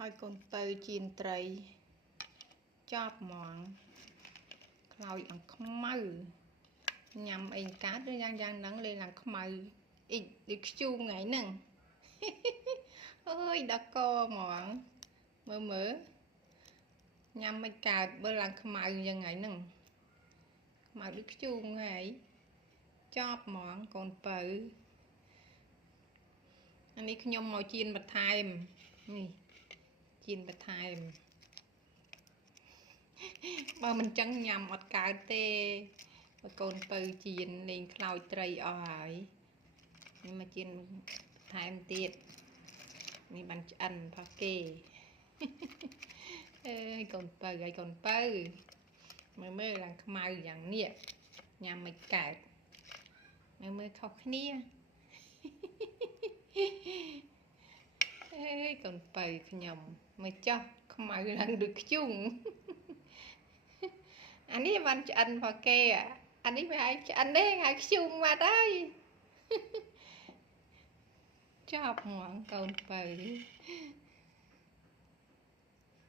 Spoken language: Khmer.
ឲ្យកូនទៅជៀនត្រីចប់ហ្មងខ្លោចឡើងខ្មៅញ៉ាំអីកើតឬយ៉ាងហ្នឹងលេងឡើងខ្មៅអ៊ីដូចខ្ជូងថ្ងៃហ្នឹងអើយដល់កហ្មងមើលញ៉ាំមិនកើតបើឡើងខ្មៅយ៉ាងថ្ងៃហ្នឹងខ្មៅដូចខ្ជូងហើយចប់ហ្មងកូនបើអានេះខ្ញុំមកជៀនបន្ថែមនេះជៀនបន្ថែមបើមិនចឹងញ៉ាំអត់កើតទេបើកូនបើជៀនលេងខ្លោចត្រីអស់ហើយនេះមកជៀនបន្ថែមទៀតនេះបានឆ្អិនផាគេអើយកូនបើហើយកូនបើមើលឡើងខ្មៅយ៉ាងនេះញ៉ាំមិនកើតមើលខុសគ្នាអេកូនបើខ្ញុំមើលចុះខ្មៅឡើងដូចខ្ជុងអានេះបានឆ្អិនផាគេអានេះវាឲ្យឆ្អិនទេឲ្យខ្ជុងបាត់ហើយចប់ហ្មងកូនបើ